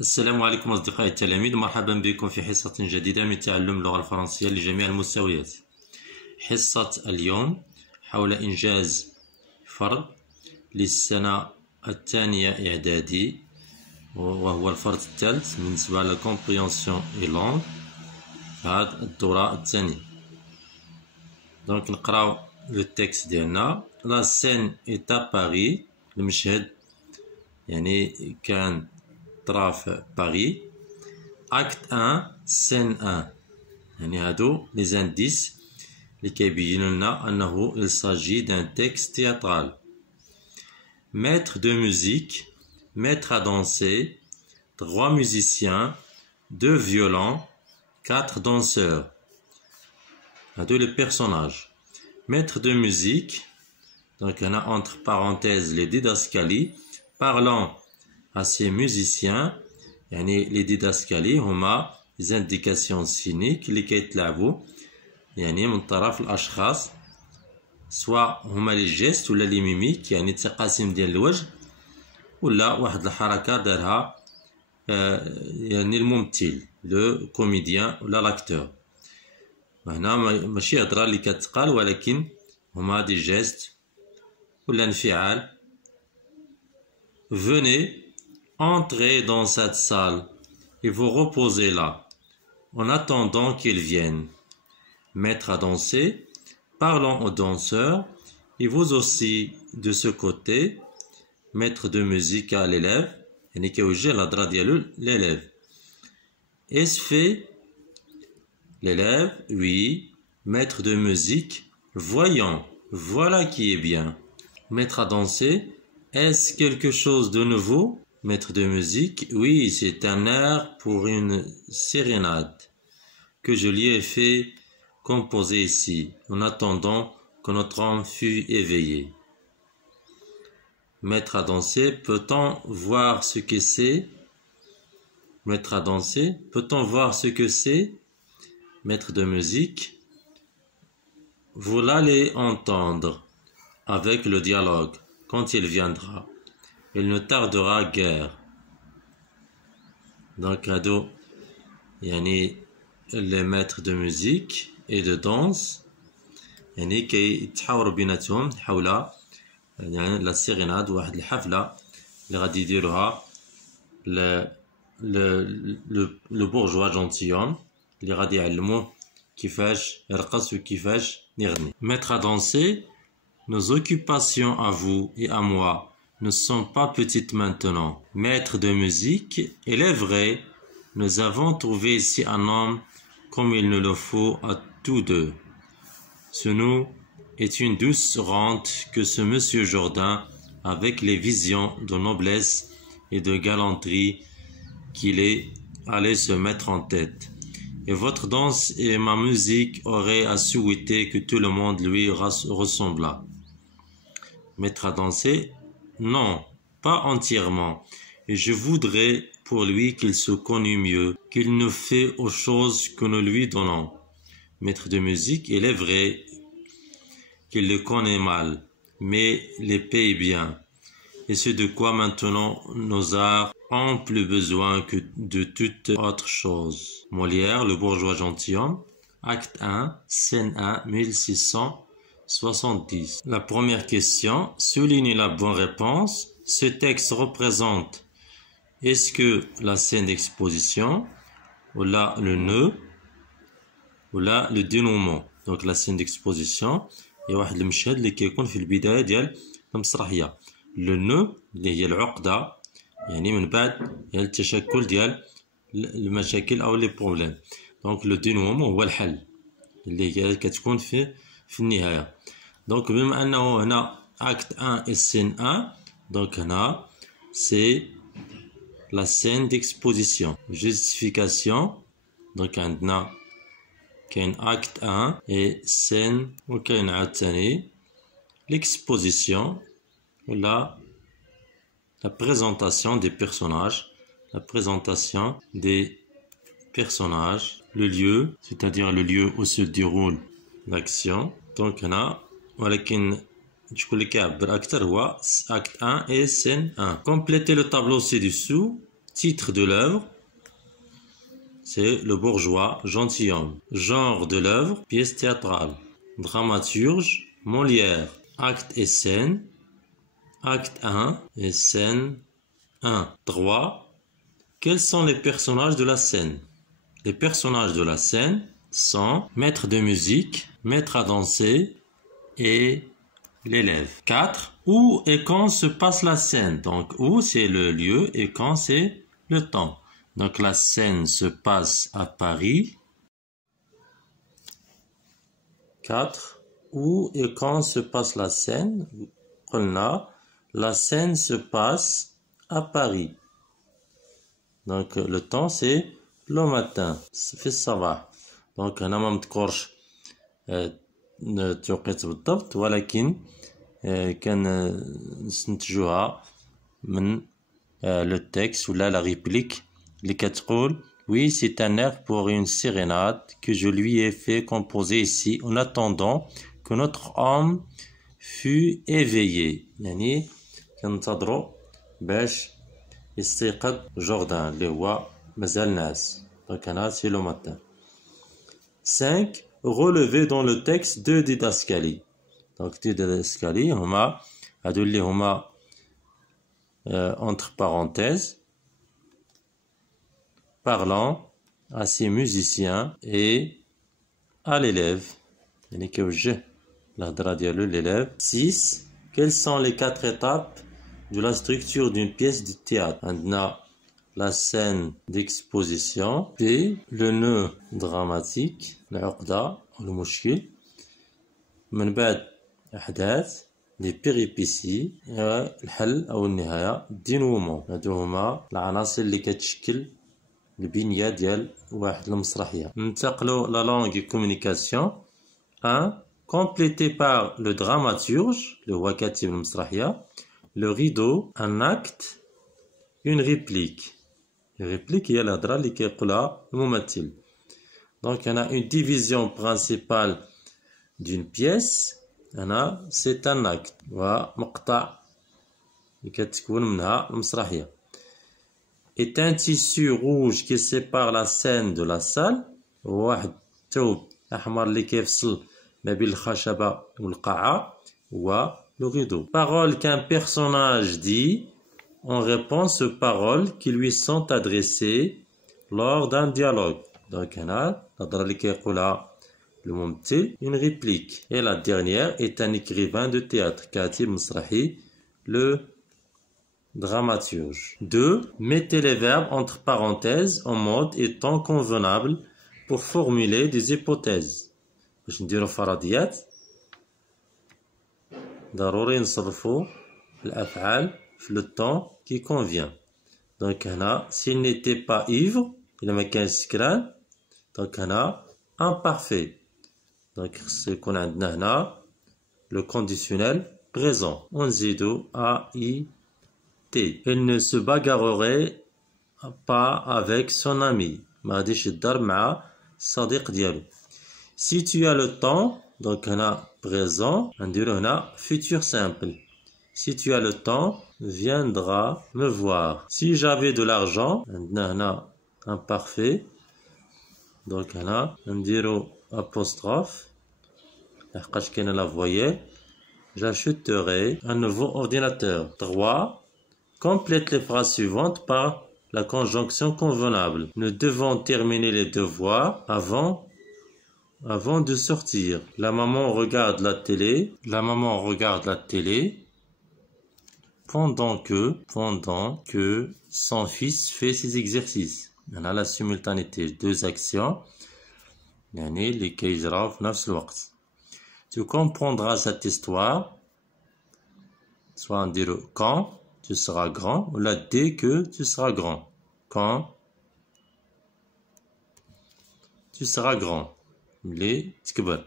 السلام عليكم أصدقائي التلاميذ، مرحبا بكم في حصة جديدة من تعلم اللغة الفرنسية لجميع المستويات. حصة اليوم حول إنجاز فرض للسنة الثانية إعدادي، وهو الفرض الثالث بالنسبة ل comprehension et langue في هذه الدورة الثانية. دونك نقراو لو تكست ديالنا. لا سين إيت à Paris، المشهد يعني كان طرا في باريس. اكت 1 سين 1، يعني هادو لي زانديس اللي كيبينوا لنا انه il s'agit d'un texte théâtral. Maître de musique, maître à danser, 3 musiciens, 2 violons, 4 danseurs. هادو les personnages. Maître de musique, donc on a entre parenthèses les didascalies parlant à ces musiciens. يعني les didascalies هما les indications scéniques اللي كيتلعبوا يعني من طرف الاشخاص، سواء هما لي جيست ولا لي ميميك، يعني التقاسيم ديال الوجه ولا واحد الحركه دارها يعني الممثل لو كوميديان ولا لاكتور. هنا ماشي هضره اللي كتقال، ولكن هما دي جيست ولا انفعال. Venez, entrez dans cette salle et vous reposez là, en attendant qu'ils viennent. Maître à danser, parlons aux danseurs, et vous aussi de ce côté. Maître de musique à l'élève, يعني كيوجه الهضره ديالو l'élève. Est-ce fait? L'élève, oui. Maître de musique, voyons, voilà qui est bien. Maître à danser, est-ce quelque chose de nouveau? Maître de musique, oui, c'est un air pour une sérénade que je lui ai fait composer ici, en attendant que notre homme fût éveillé. Maître à danser, peut-on voir ce que c'est? Maître à danser, peut-on voir ce que c'est? Maître de musique, vous l'allez entendre avec le dialogue quand il viendra. Il ne tardera guère. Donc هادو يعني les maîtres de musique et de danse يعني كيتحاوروا بيناتهم حول يعني لا سيريناد، واحد الحفلة اللي غادي يديروها لو بورجوا جونتيوم اللي غادي يعلموه كيفاش يرقص وكيفاش يغني. Maître à danser, nos occupations à vous et à moi ne sont pas petites maintenant. Maître de musique, il est vrai, nous avons trouvé ici un homme comme il nous le faut à tous deux. Ce nous est une douce rente que ce monsieur Jourdain, avec les visions de noblesse et de galanterie qu'il est allé se mettre en tête. Et votre danse et ma musique auraient à souhaiter que tout le monde lui ressemblât. Maître à danser, non, pas entièrement. Et je voudrais pour lui qu'il se connût mieux, qu'il ne fait aux choses que nous lui donnons. Maître de musique, il est vrai qu'il les connaît mal, mais les paye bien. Et c'est de quoi maintenant nos arts ont plus besoin que de toute autre chose. Molière, le bourgeois gentilhomme, acte 1, scène 1, 1670. La première question, soulignez la bonne réponse. Ce texte représente, est-ce que la scène d'exposition, ou là le nœud, ou là le dénouement. Donc la scène d'exposition هي واحد المشهد اللي كيكون في البداية ديال المسرحية. لو نو اللي هي العقدة، يعني من بعد هي التشكل ديال المشاكل او لي بروبليم. دونك لو دينومون هو الحل اللي هي كتكون في النهاية. دونك بما انه هنا اكت 1 et scène 1، دونك هنا سي لا scène d'exposition. justification، دونك عندنا كاين اكت 1 et scène، وكاين عاوتاني l'exposition ولا la présentation des personnages. La présentation des personnages, le lieu, c'est-à-dire le lieu où se déroule l'action. Donc هنا ولكن شكون اللي كيعبر اكثر هو acte 1 et scène 1. Complétez le tableau ci-dessous. Titre de l'œuvre, c'est Le Bourgeois, gentilhomme. Genre de l'œuvre, pièce théâtrale. Dramaturge, Molière. Acte et scène, acte 1 et scène 1. Droit, quels sont les personnages de la scène? Les personnages de la scène sont maître de musique, maître à danser et l'élève. 4. Où et quand se passe la scène? Donc où c'est le lieu et quand c'est le temps. Donc la scène se passe à Paris. 4. Où et quand se passe la scène? La scène se passe à Paris. Donc le temps c'est le matin, في الصباح. Donc أنا ما مذكرش التوقيت بالضبط ولكن كان نستنتجوها من le texte ولا la réplique اللي كتقول oui c'est un air pour une sérénade que je lui ai fait composer ici en attendant que notre homme fut éveillé. يعني كننتظروا باش يستيقظ جوردان اللي هو مازال ناعس. Donc هنا c'est le matin. 5. Relever dans le texte deux didascalies. Donc deux didascalies هما هادو اللي هما entre parenthèses parlant à ses musiciens et à l'élève. يعني كيوجه الهضره ديالو l'élève. 6. Quelles sont les 4 étapes de la structure d'une pièce de théâtre? عندنا la scène d'exposition, puis le nœud dramatique, العقدة أو المشكل، من بعد أحداث les péripéties، الحل أو النهاية dénouement. هادو هما العناصر اللي كتشكل البنية ديال واحد المسرحية. ننتقلوا la langue communication. 1. Complété par le dramaturge اللي هو كاتب المسرحية. Le rideau, un acte, une réplique. الريبليك هي الهضرة اللي كيقولها الممثل. Donc هنا une division principale d'une pièce. هنا c'est un acte ومقطع اللي كتكون منها المسرحية. Est un tissu rouge qui sépare la scène de la salle. واحد الثوب أحمر اللي كيفصل ما بين الخشبة والقاعة هو le rideau. Paroles qu'un personnage dit en réponse aux paroles qui lui sont adressées lors d'un dialogue. Donc هنا الهضرة اللي كيقولها الممثل une réplique. Et la dernière est un écrivain de théâtre كاتب مسرحي le dramaturge. 2. Mettez les verbes entre parenthèses en mode et temps convenable pour formuler des hypothèses. باش نديرو فرضيات ضروري نصرفو الأفعال في le temps qui convient. Donc هنا s'il n'était pas ivre إلا ما كانش سكران donc هنا imparfait. Donc خصو يكون عندنا هنا le conditionnel présent. ونزيدو a i t. Il ne se bagarrerait pas avec son ami. ما غاديش يضرب مع الصديق ديالو. Si tu as le temps donc هنا présent نديرو هنا futur simple. Si tu as le temps viendra me voir. Si j'avais de l'argent عندنا هنا imparfait donc هنا نديرو apostrophe لحقاش كاينه la voyelle. J'achèterai un nouveau ordinateur. 3. Complète les phrases suivantes par la conjonction convenable. Nous devons terminer les devoirs avant de sortir. La maman regarde la télé. La maman regarde la télé pendant que son fils fait ses exercices. On a la simultanéité. Deux actions يعني اللي كيجراو في نفس الوقت. Tu comprendras cette histoire soit on dit quand tu seras grand ou là dès que tu seras grand. Quand tu seras grand. Les تكبر.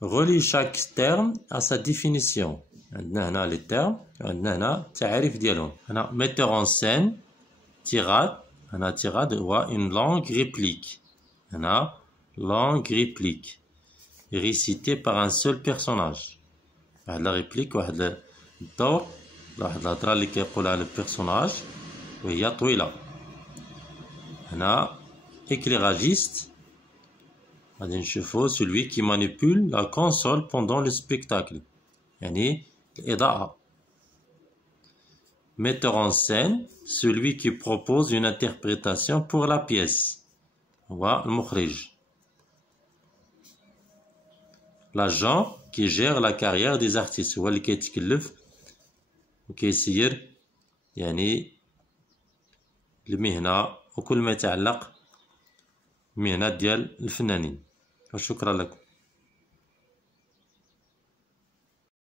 Relie chaque terme à sa définition. عندنا هنا les termes عندنا هنا التعريف ديالهم. هنا metteur en scène tirade. هنا tirade هو une langue réplique. هنا langue réplique récitée par un seul personnage. واحد la réplique واحد الدور واحد الهضره اللي كيقولها le personnage وهي طويلة. هنا éclairagiste غادي نشوفو celui qui manipule la console pendant le spectacle، يعني الإضاءة. metteur en scène celui qui propose une interprétation pour la pièce، هو المخرج. l'agent qui gère la carrière des artistes، هو اللي كيتكلف وكيسير يعني المهنة وكل ما يتعلق بالمهنة ديال الفنانين. وشكرا لكم.